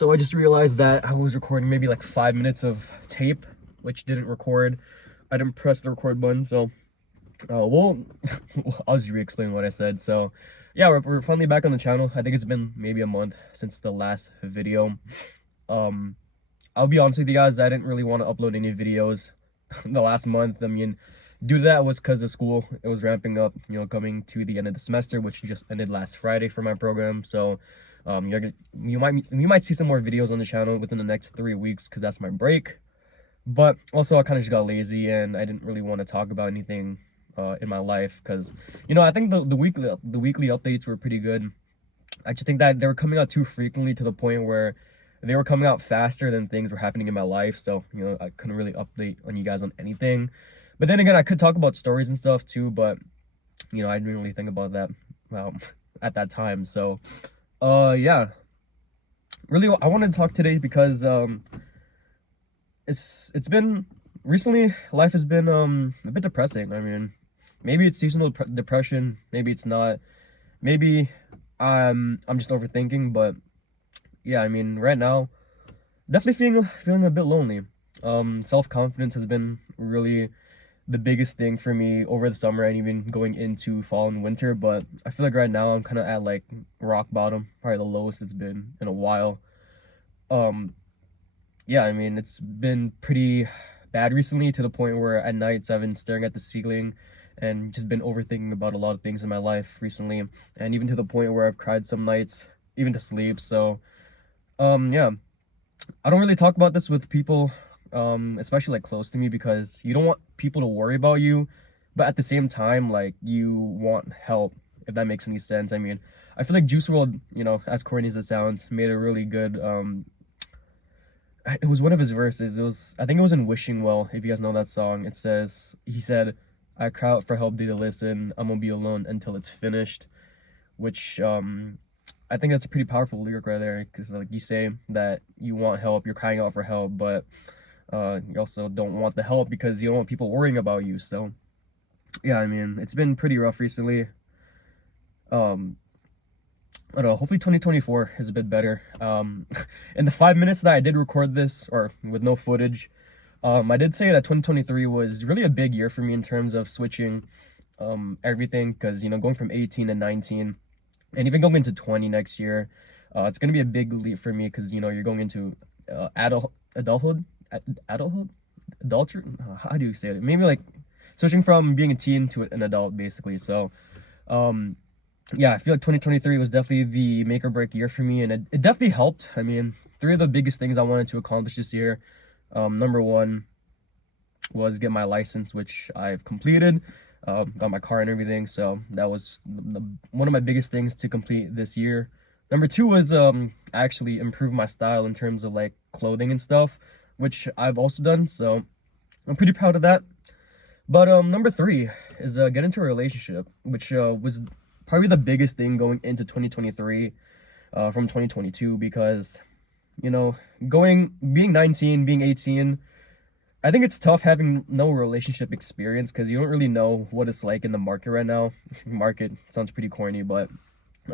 So I just realized that I was recording maybe like 5 minutes of tape, which didn't record. I didn't press the record button, so well, I'll just re-explain what I said. So yeah, we're finally back on the channel. I think it's been maybe a month since the last video. Um, I'll be honest with you guys, I didn't really want to upload any videos the last month. I mean, due to that was because of school. It was ramping up, coming to the end of the semester, which just ended last Friday for my program. So you might see some more videos on the channel within the next 3 weeks because that's my break. But also I kind of just got lazy and I didn't really want to talk about anything in my life because I think the weekly updates were pretty good. I just think that they were coming out too frequently to the point where they were coming out faster than things were happening in my life. So I couldn't really update on you guys on anything. But then again, I could talk about stories and stuff too, but I didn't really think about that at that time. So yeah, really I wanted to talk today because it's been recently, life has been a bit depressing. I mean, maybe it's seasonal depression, maybe it's not, maybe I'm just overthinking, but yeah, I mean, right now definitely feeling a bit lonely. Self-confidence has been really the biggest thing for me over the summer and even going into fall and winter, but I feel like right now I'm kind of at like rock bottom, probably the lowest it's been in a while. um yeah, I mean, it's been pretty bad recently to the point where at nights I've been staring at the ceiling and just been overthinking about a lot of things in my life recently, and even to the point where I've cried some nights even to sleep. So yeah, I don't really talk about this with people, especially like close to me, because you don't want people to worry about you, but at the same time, like, you want help, if that makes any sense. I mean, I feel like Juice WRLD, as corny as it sounds, made a really good it was one of his verses. I think it was in Wishing Well, if you guys know that song. He said, "I cry out for help, do you listen? I'm gonna be alone until it's finished," which I think that's a pretty powerful lyric right there, because like, you say that you want help, you're crying out for help, but you also don't want the help because you don't want people worrying about you. So yeah, I mean, it's been pretty rough recently. I don't know, hopefully 2024 is a bit better. In the 5 minutes that I did record this, or with no footage, I did say that 2023 was really a big year for me in terms of switching everything, because going from 18 to 19 and even going into 20 next year, it's going to be a big leap for me, because you're going into adulthood, adultery, how do you say it, maybe like switching from being a teen to an adult, basically. So yeah, I feel like 2023 was definitely the make or break year for me, and it definitely helped. I mean, three of the biggest things I wanted to accomplish this year, number one was get my license, which I've completed. Got my car and everything, so that was one of my biggest things to complete this year. Number two was actually improve my style in terms of like clothing and stuff, which I've also done, so I'm pretty proud of that. But number three is get into a relationship, which was probably the biggest thing going into 2023 from 2022, because being 19, being 18, I think it's tough having no relationship experience, because you don't really know what it's like in the market right now. Market sounds pretty corny, but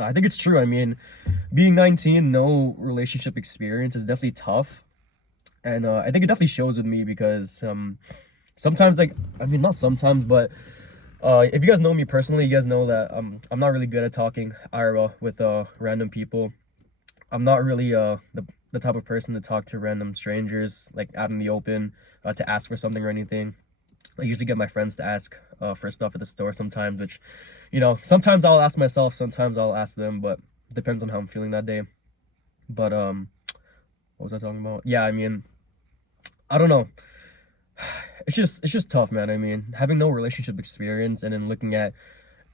I think it's true. I mean, being 19, no relationship experience is definitely tough, and I think it definitely shows with me, because sometimes, like, I mean, not sometimes, but if you guys know me personally, you guys know that I'm not really good at talking IRL with random people. I'm not really the type of person to talk to random strangers, like, out in the open, to ask for something or anything. I usually get my friends to ask for stuff at the store sometimes, which, sometimes I'll ask myself, sometimes I'll ask them, but it depends on how I'm feeling that day. But what was I talking about? Yeah, I mean, I don't know. It's just tough, man. I mean, having no relationship experience and then looking at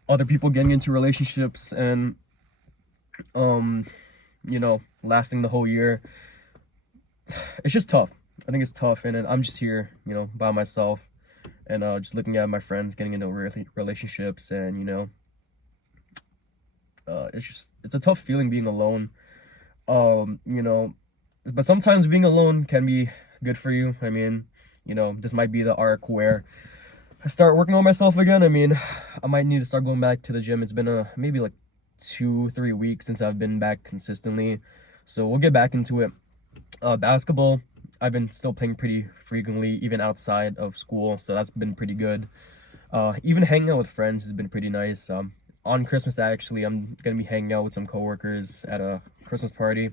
other people getting into relationships and lasting the whole year, it's just tough. I think it's tough, and then I'm just here, by myself, and just looking at my friends getting into relationships, and it's a tough feeling being alone. But sometimes being alone can be good for you. I mean, this might be the arc where I start working on myself again. I mean, I might need to start going back to the gym. It's been maybe like 2-3 weeks since I've been back consistently. So we'll get back into it. Basketball, I've been still playing pretty frequently, even outside of school, so that's been pretty good. Even hanging out with friends has been pretty nice. On Christmas, actually, I'm gonna be hanging out with some coworkers at a Christmas party.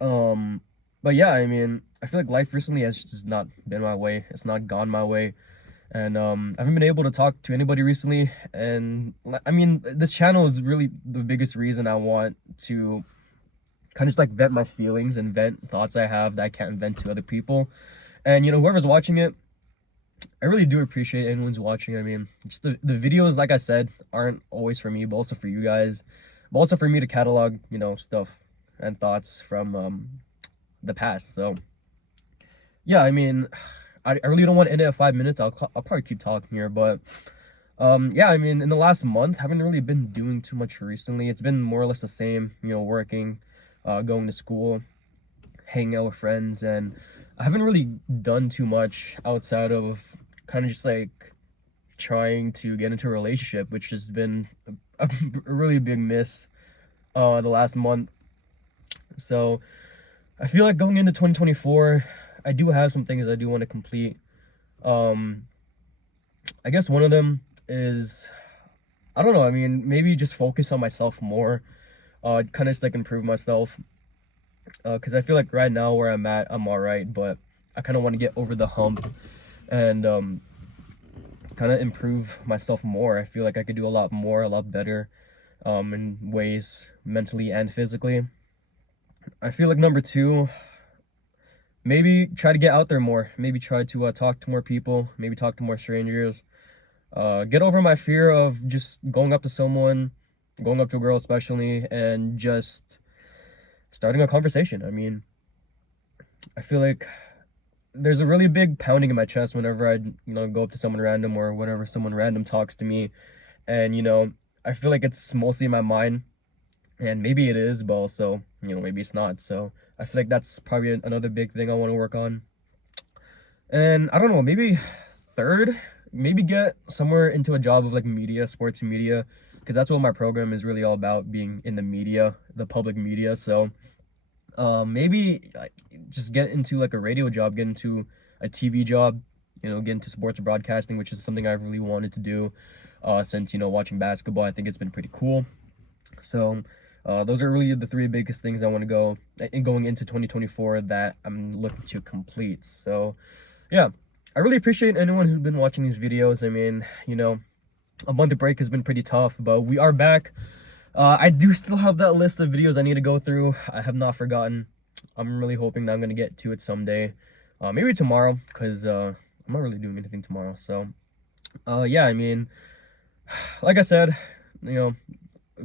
Um, but yeah, I mean, I feel like life recently has just not been my way. It's not gone my way, and I haven't been able to talk to anybody recently. And I mean, this channel is really the biggest reason I want to kind of just like vent my feelings and vent thoughts I have that I can't vent to other people. And you know, whoever's watching it, I really do appreciate anyone's watching. I mean, just the videos, like I said, aren't always for me, but also for you guys, but also for me to catalog, you know, stuff and thoughts from the past. So yeah, I mean, I really don't want to end it at 5 minutes. I'll probably keep talking here, but yeah, I mean, in the last month, I haven't really been doing too much recently. It's been more or less the same, you know, working, going to school, hanging out with friends, and I haven't really done too much outside of kind of just like trying to get into a relationship, which has been a really big miss the last month. So I feel like going into 2024, I do have some things I do want to complete. Um, I guess one of them is, I don't know, I mean, maybe just focus on myself more, kind of just like improve myself. Because I feel like right now where I'm at, I'm all right, but I kind of want to get over the hump and kind of improve myself more. I feel like I could do a lot more, a lot better, in ways mentally and physically. I feel like number two, maybe try to get out there more. Maybe try to talk to more people. Maybe talk to more strangers. Get over my fear of just going up to someone, going up to a girl especially, and just starting a conversation. I mean, I feel like there's a really big pounding in my chest whenever I, you know, go up to someone random or whenever someone random talks to me. And, you know, I feel like it's mostly in my mind. And maybe it is, but also, you know, maybe it's not. So I feel like that's probably another big thing I want to work on. And I don't know, maybe third, maybe get somewhere into a job of like media, sports media, because that's what my program is really all about, being in the media, the public media. So maybe like just get into like a radio job, get into a TV job, you know, get into sports broadcasting, which is something I've really wanted to do since, you know, watching basketball. I think it's been pretty cool. So those are really the three biggest things I want to go in going into 2024 that I'm looking to complete. So yeah, I really appreciate anyone who's been watching these videos. I mean, you know, a month of break has been pretty tough, but we are back. I do still have that list of videos I need to go through. I have not forgotten. I'm really hoping that I'm going to get to it someday. Maybe tomorrow, because I'm not really doing anything tomorrow. So, yeah, I mean, like I said, you know,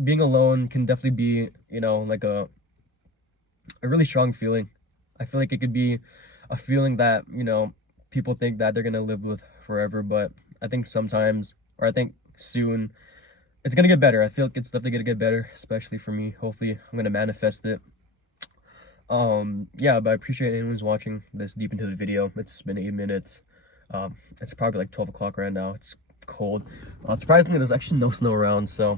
being alone can definitely be, you know, like a really strong feeling. I feel like it could be a feeling that, you know, people think that they're going to live with forever, but I think sometimes, or I think soon, it's gonna get better. I feel like it's definitely gonna get better, especially for me. Hopefully, I'm gonna manifest it. Yeah, but I appreciate anyone who's watching this deep into the video. It's been 8 minutes. It's probably like 12 o'clock right now. It's cold. Surprisingly, there's actually no snow around, so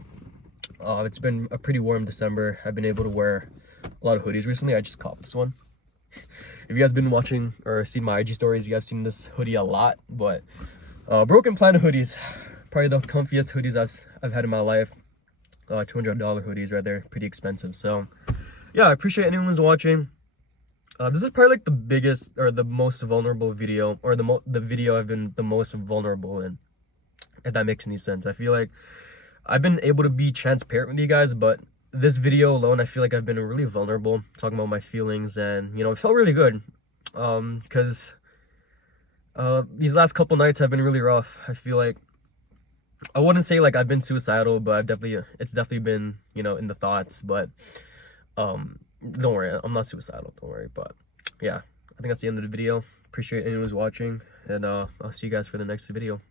it's been a pretty warm December. I've been able to wear a lot of hoodies recently. I just caught this one. If you guys been watching or seen my IG stories, you guys seen this hoodie a lot. But Broken Planet hoodies, probably the comfiest hoodies I've had in my life. $200 hoodies right there, pretty expensive. So yeah, I appreciate anyone who's watching. This is probably like the biggest or the most vulnerable video, or the video I've been the most vulnerable in, if that makes any sense. I feel like I've been able to be transparent with you guys, but this video alone, I feel like I've been really vulnerable, talking about my feelings, and you know, it felt really good. Because these last couple nights have been really rough. I feel like I wouldn't say like I've been suicidal, but it's definitely been, you know, in the thoughts. But don't worry, I'm not suicidal, don't worry. But yeah, I think that's the end of the video. Appreciate anyone who's watching, and I'll see you guys for the next video.